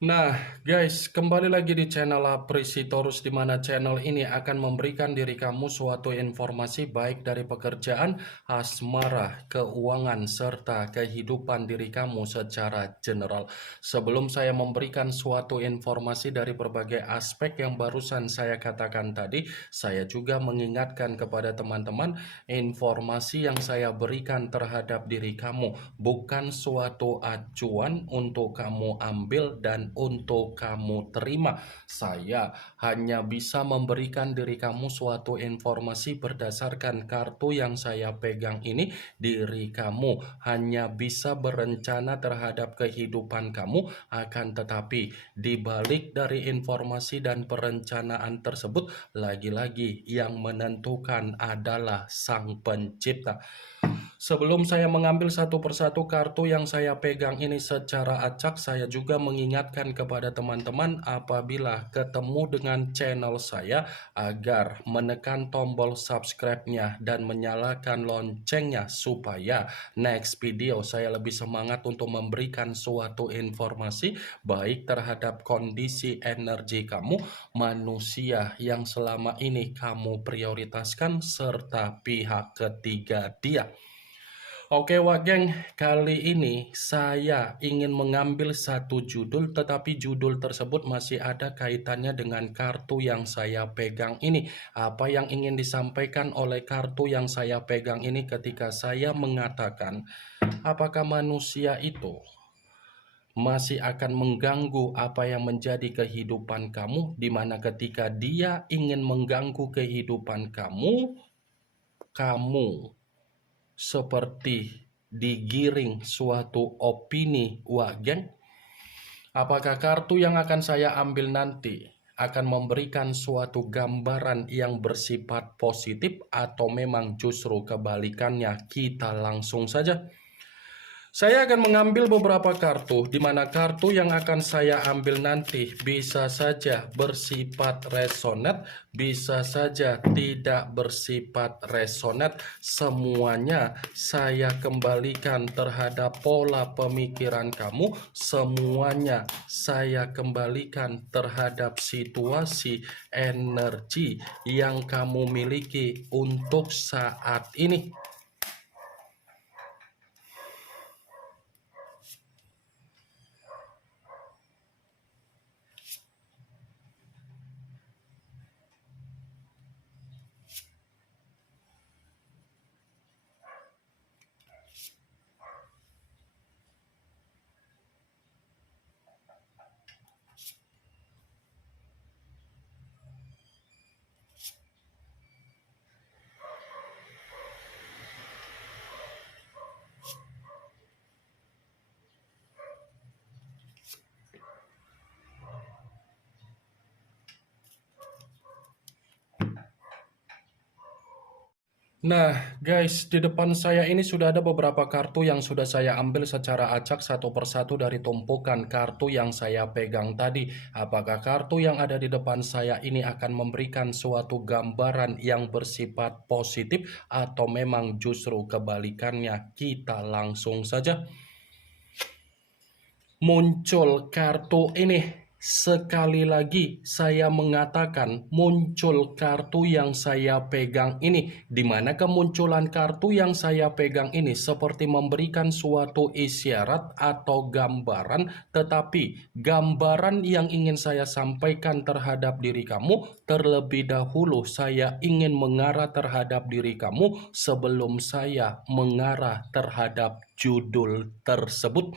Nah, guys, kembali lagi di channel Aprisitorus, di mana channel ini akan memberikan diri kamu suatu informasi baik dari pekerjaan, asmara, keuangan, serta kehidupan diri kamu secara general. Sebelum saya memberikan suatu informasi dari berbagai aspek yang barusan saya katakan tadi, saya juga mengingatkan kepada teman-teman, informasi yang saya berikan terhadap diri kamu bukan suatu acuan untuk kamu ambil dan untuk kamu terima. Saya hanya bisa memberikan diri kamu suatu informasi berdasarkan kartu yang saya pegang ini. Diri kamu hanya bisa berencana terhadap kehidupan kamu, akan tetapi di balik dari informasi dan perencanaan tersebut, lagi-lagi yang menentukan adalah Sang Pencipta. Sebelum saya mengambil satu persatu kartu yang saya pegang ini secara acak, saya juga mengingatkan kepada teman-teman apabila ketemu dengan channel saya agar menekan tombol subscribe-nya dan menyalakan loncengnya supaya next video saya lebih semangat untuk memberikan suatu informasi baik terhadap kondisi energi kamu, manusia yang selama ini kamu prioritaskan, serta pihak ketiga dia. Oke Wak Geng, kali ini saya ingin mengambil satu judul, tetapi judul tersebut masih ada kaitannya dengan kartu yang saya pegang ini. Apa yang ingin disampaikan oleh kartu yang saya pegang ini ketika saya mengatakan, apakah manusia itu masih akan mengganggu apa yang menjadi kehidupan kamu, di mana ketika dia ingin mengganggu kehidupan kamu, kamu seperti digiring suatu opini Wak Geng. Apakah kartu yang akan saya ambil nanti akan memberikan suatu gambaran yang bersifat positif atau memang justru kebalikannya? Kita langsung saja. Saya akan mengambil beberapa kartu, di mana kartu yang akan saya ambil nanti bisa saja bersifat resonate, bisa saja tidak bersifat resonate. Semuanya saya kembalikan terhadap pola pemikiran kamu, semuanya saya kembalikan terhadap situasi energi yang kamu miliki untuk saat ini. Nah, guys, di depan saya ini sudah ada beberapa kartu yang sudah saya ambil secara acak satu persatu dari tumpukan kartu yang saya pegang tadi. Apakah kartu yang ada di depan saya ini akan memberikan suatu gambaran yang bersifat positif atau memang justru kebalikannya? Kita langsung saja. Muncul kartu ini. Sekali lagi saya mengatakan muncul kartu yang saya pegang ini, di mana kemunculan kartu yang saya pegang ini seperti memberikan suatu isyarat atau gambaran, tetapi gambaran yang ingin saya sampaikan terhadap diri kamu, terlebih dahulu saya ingin mengarah terhadap diri kamu sebelum saya mengarah terhadap judul tersebut.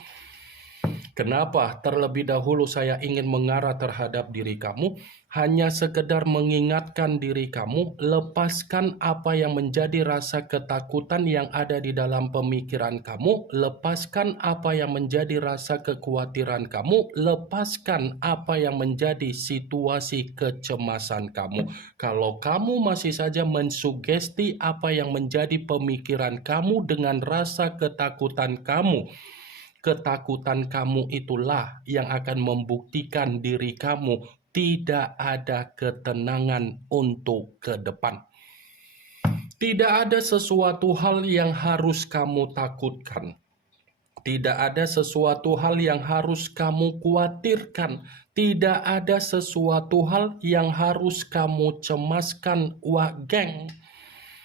Kenapa terlebih dahulu saya ingin mengarah terhadap diri kamu? Hanya sekedar mengingatkan diri kamu, lepaskan apa yang menjadi rasa ketakutan yang ada di dalam pemikiran kamu, lepaskan apa yang menjadi rasa kekhawatiran kamu, lepaskan apa yang menjadi situasi kecemasan kamu. Kalau kamu masih saja mensugesti apa yang menjadi pemikiran kamu dengan rasa ketakutan kamu, ketakutan kamu itulah yang akan membuktikan diri kamu tidak ada ketenangan untuk ke depan. Tidak ada sesuatu hal yang harus kamu takutkan. Tidak ada sesuatu hal yang harus kamu khawatirkan. Tidak ada sesuatu hal yang harus kamu cemaskan, wak geng.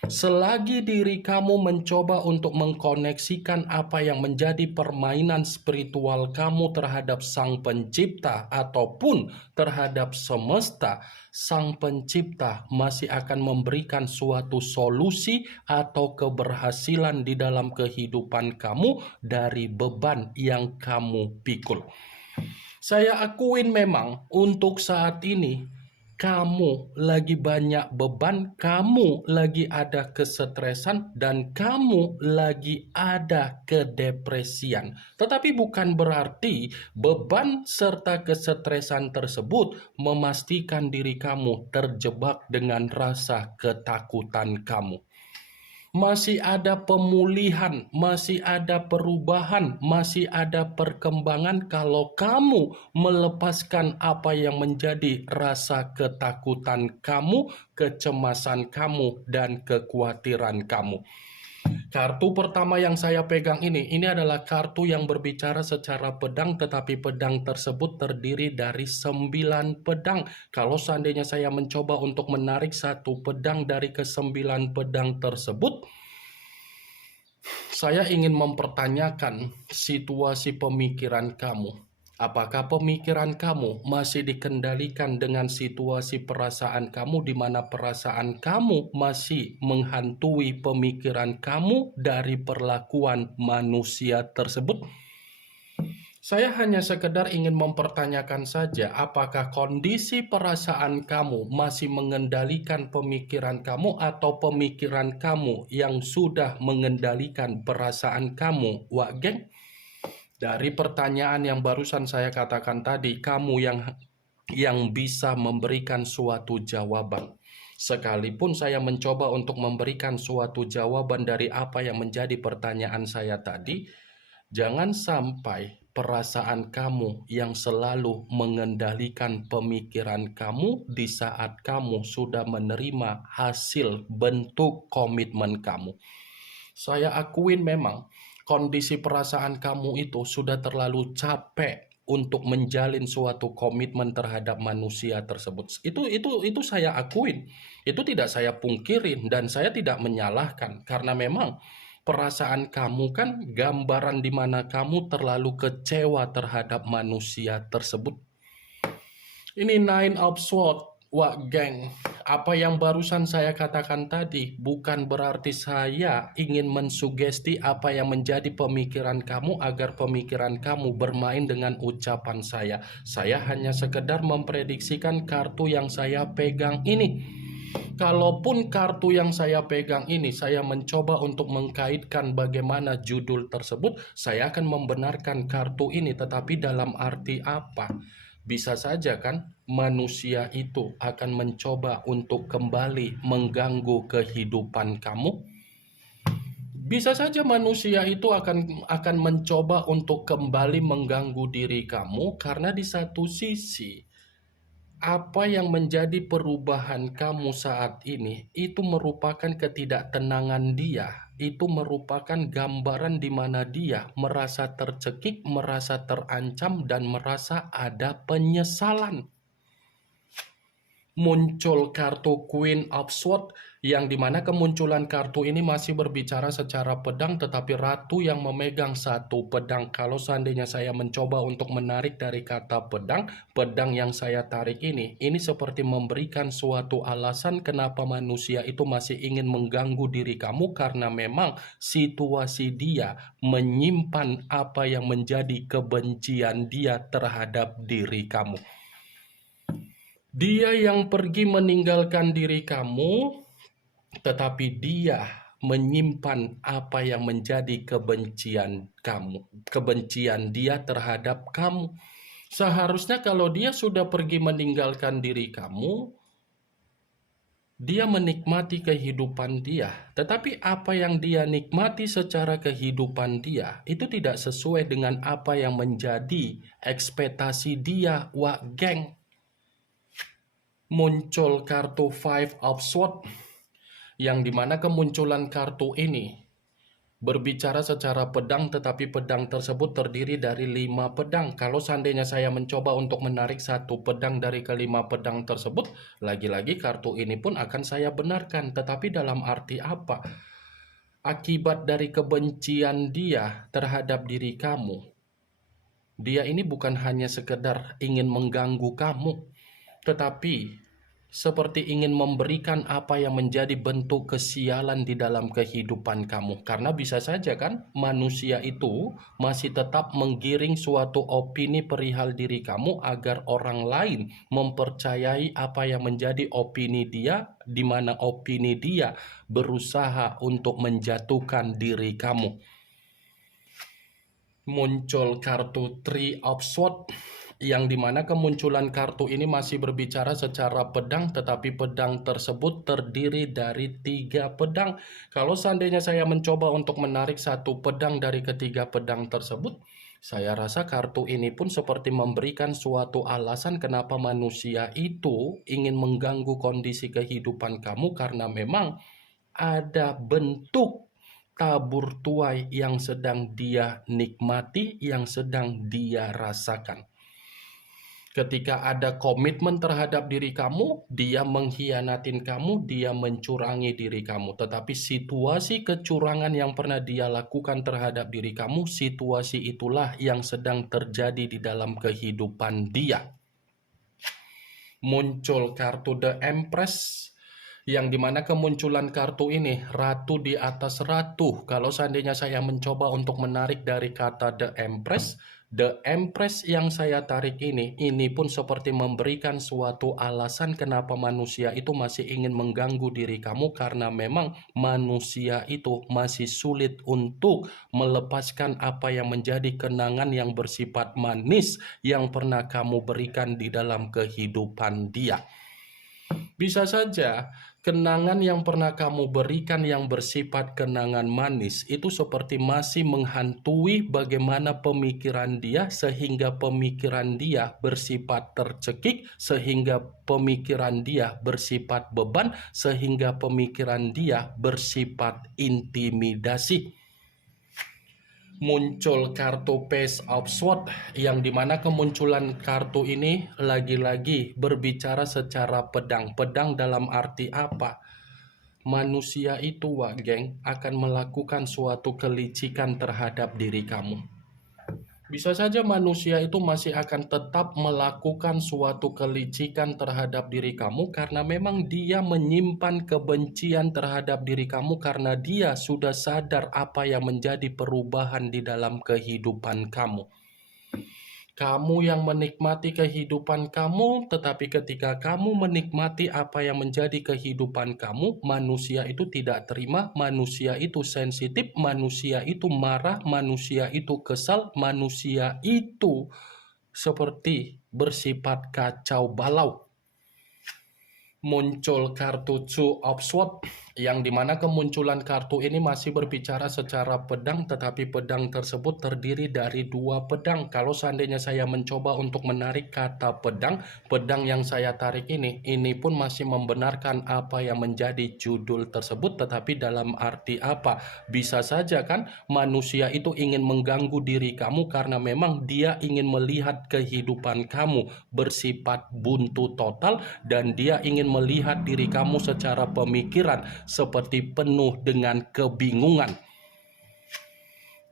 Selagi diri kamu mencoba untuk mengkoneksikan apa yang menjadi permainan spiritual kamu terhadap Sang Pencipta ataupun terhadap semesta, Sang Pencipta masih akan memberikan suatu solusi atau keberhasilan di dalam kehidupan kamu dari beban yang kamu pikul. Saya akuin memang untuk saat ini kamu lagi banyak beban, kamu lagi ada kesetresan, dan kamu lagi ada kedepresian. Tetapi bukan berarti beban serta kesetresan tersebut memastikan diri kamu terjebak dengan rasa ketakutan kamu. Masih ada pemulihan, masih ada perubahan, masih ada perkembangan kalau kamu melepaskan apa yang menjadi rasa ketakutan kamu, kecemasan kamu, dan kekhawatiran kamu. Kartu pertama yang saya pegang ini adalah kartu yang berbicara secara pedang, tetapi pedang tersebut terdiri dari 9 pedang. Kalau seandainya saya mencoba untuk menarik satu pedang dari ke-9 pedang tersebut, saya ingin mempertanyakan situasi pemikiran kamu. Apakah pemikiran kamu masih dikendalikan dengan situasi perasaan kamu, di mana perasaan kamu masih menghantui pemikiran kamu dari perlakuan manusia tersebut? Saya hanya sekedar ingin mempertanyakan saja, apakah kondisi perasaan kamu masih mengendalikan pemikiran kamu atau pemikiran kamu yang sudah mengendalikan perasaan kamu, Wak Geng? Dari pertanyaan yang barusan saya katakan tadi, kamu yang bisa memberikan suatu jawaban. Sekalipun saya mencoba untuk memberikan suatu jawaban dari apa yang menjadi pertanyaan saya tadi, jangan sampai perasaan kamu yang selalu mengendalikan pemikiran kamu di saat kamu sudah menerima hasil bentuk komitmen kamu. Saya akuin memang kondisi perasaan kamu itu sudah terlalu capek untuk menjalin suatu komitmen terhadap manusia tersebut. Itu saya akuin. Itu tidak saya pungkirin dan saya tidak menyalahkan karena memang perasaan kamu kan gambaran di mana kamu terlalu kecewa terhadap manusia tersebut. Ini Nine of Swords. Wak Geng, apa yang barusan saya katakan tadi bukan berarti saya ingin mensugesti apa yang menjadi pemikiran kamu agar pemikiran kamu bermain dengan ucapan saya. Saya hanya sekedar memprediksikan kartu yang saya pegang ini. Kalaupun kartu yang saya pegang ini saya mencoba untuk mengkaitkan bagaimana judul tersebut, saya akan membenarkan kartu ini, tetapi dalam arti apa? Bisa saja kan manusia itu akan mencoba untuk kembali mengganggu kehidupan kamu. Bisa saja manusia itu akan mencoba untuk kembali mengganggu diri kamu karena di satu sisi apa yang menjadi perubahan kamu saat ini itu merupakan ketidaktenangan dia. Itu merupakan gambaran di mana dia merasa tercekik, merasa terancam, dan merasa ada penyesalan. Muncul kartu Queen of Swords yang dimana kemunculan kartu ini masih berbicara secara pedang, tetapi ratu yang memegang satu pedang. Kalau seandainya saya mencoba untuk menarik dari kata pedang, pedang yang saya tarik ini seperti memberikan suatu alasan kenapa manusia itu masih ingin mengganggu diri kamu, karena memang situasi dia menyimpan apa yang menjadi kebencian dia terhadap diri kamu. Dia yang pergi meninggalkan diri kamu, tetapi dia menyimpan apa yang menjadi kebencian kamu, kebencian dia terhadap kamu. Seharusnya kalau dia sudah pergi meninggalkan diri kamu, dia menikmati kehidupan dia. Tetapi apa yang dia nikmati secara kehidupan dia itu tidak sesuai dengan apa yang menjadi ekspektasi dia, Wak Geng. Muncul kartu Five of Swords yang dimana kemunculan kartu ini Berbicara secara pedang, tetapi pedang tersebut terdiri dari 5 pedang. Kalau seandainya saya mencoba untuk menarik satu pedang dari kelima pedang tersebut, lagi-lagi kartu ini pun akan saya benarkan. Tetapi dalam arti apa? Akibat dari kebencian dia terhadap diri kamu, dia ini bukan hanya sekedar ingin mengganggu kamu, tetapi seperti ingin memberikan apa yang menjadi bentuk kesialan di dalam kehidupan kamu. Karena bisa saja kan manusia itu masih tetap menggiring suatu opini perihal diri kamu agar orang lain mempercayai apa yang menjadi opini dia, di mana opini dia berusaha untuk menjatuhkan diri kamu. Muncul kartu Three of Swords, yang dimana kemunculan kartu ini masih berbicara secara pedang, tetapi pedang tersebut terdiri dari 3 pedang. Kalau seandainya saya mencoba untuk menarik satu pedang dari ketiga pedang tersebut, saya rasa kartu ini pun seperti memberikan suatu alasan kenapa manusia itu ingin mengganggu kondisi kehidupan kamu, karena memang ada bentuk tabur tuai yang sedang dia nikmati, yang sedang dia rasakan. Ketika ada komitmen terhadap diri kamu, dia mengkhianatin kamu, dia mencurangi diri kamu. Tetapi situasi kecurangan yang pernah dia lakukan terhadap diri kamu, situasi itulah yang sedang terjadi di dalam kehidupan dia. Muncul kartu The Empress, yang dimana kemunculan kartu ini ratu di atas ratu. Kalau seandainya saya mencoba untuk menarik dari kata The Empress yang saya tarik ini pun seperti memberikan suatu alasan kenapa manusia itu masih ingin mengganggu diri kamu, karena memang manusia itu masih sulit untuk melepaskan apa yang menjadi kenangan yang bersifat manis yang pernah kamu berikan di dalam kehidupan dia. Bisa saja kenangan yang pernah kamu berikan yang bersifat kenangan manis itu seperti masih menghantui bagaimana pemikiran dia, sehingga pemikiran dia bersifat tercekik, sehingga pemikiran dia bersifat beban, sehingga pemikiran dia bersifat intimidasi. Muncul kartu Page of Swords, yang dimana kemunculan kartu ini lagi-lagi berbicara secara pedang. Pedang dalam arti apa? Manusia itu, geng, akan melakukan suatu kelicikan terhadap diri kamu. Bisa saja manusia itu masih akan tetap melakukan suatu kelicikan terhadap diri kamu karena memang dia menyimpan kebencian terhadap diri kamu, karena dia sudah sadar apa yang menjadi perubahan di dalam kehidupan kamu. Kamu yang menikmati kehidupan kamu, tetapi ketika kamu menikmati apa yang menjadi kehidupan kamu, manusia itu tidak terima, manusia itu sensitif, manusia itu marah, manusia itu kesal, manusia itu seperti bersifat kacau balau. Muncul kartu Two of Swords, yang dimana kemunculan kartu ini masih berbicara secara pedang, tetapi pedang tersebut terdiri dari 2 pedang. Kalau seandainya saya mencoba untuk menarik kata pedang, pedang yang saya tarik ini pun masih membenarkan apa yang menjadi judul tersebut, tetapi dalam arti apa? Bisa saja kan manusia itu ingin mengganggu diri kamu karena memang dia ingin melihat kehidupan kamu bersifat buntu total, dan dia ingin melihat diri kamu secara pemikiran seperti penuh dengan kebingungan.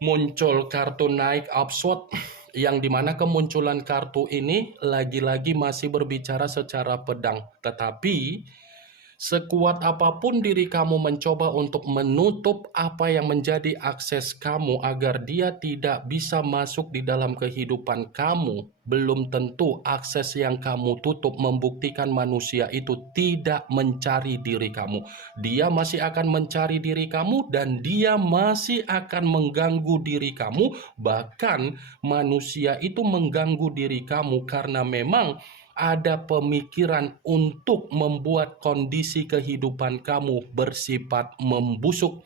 Muncul kartu Knight of Swords, yang dimana kemunculan kartu ini lagi-lagi masih berbicara secara pedang. Tetapi sekuat apapun diri kamu mencoba untuk menutup apa yang menjadi akses kamu agar dia tidak bisa masuk di dalam kehidupan kamu, belum tentu akses yang kamu tutup membuktikan manusia itu tidak mencari diri kamu. Dia masih akan mencari diri kamu dan dia masih akan mengganggu diri kamu. Bahkan manusia itu mengganggu diri kamu karena memang ada pemikiran untuk membuat kondisi kehidupan kamu bersifat membusuk.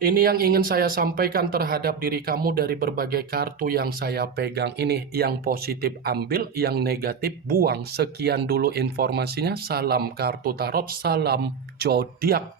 Ini yang ingin saya sampaikan terhadap diri kamu dari berbagai kartu yang saya pegang ini. Yang positif ambil, yang negatif buang. Sekian dulu informasinya. Salam kartu tarot, salam zodiak.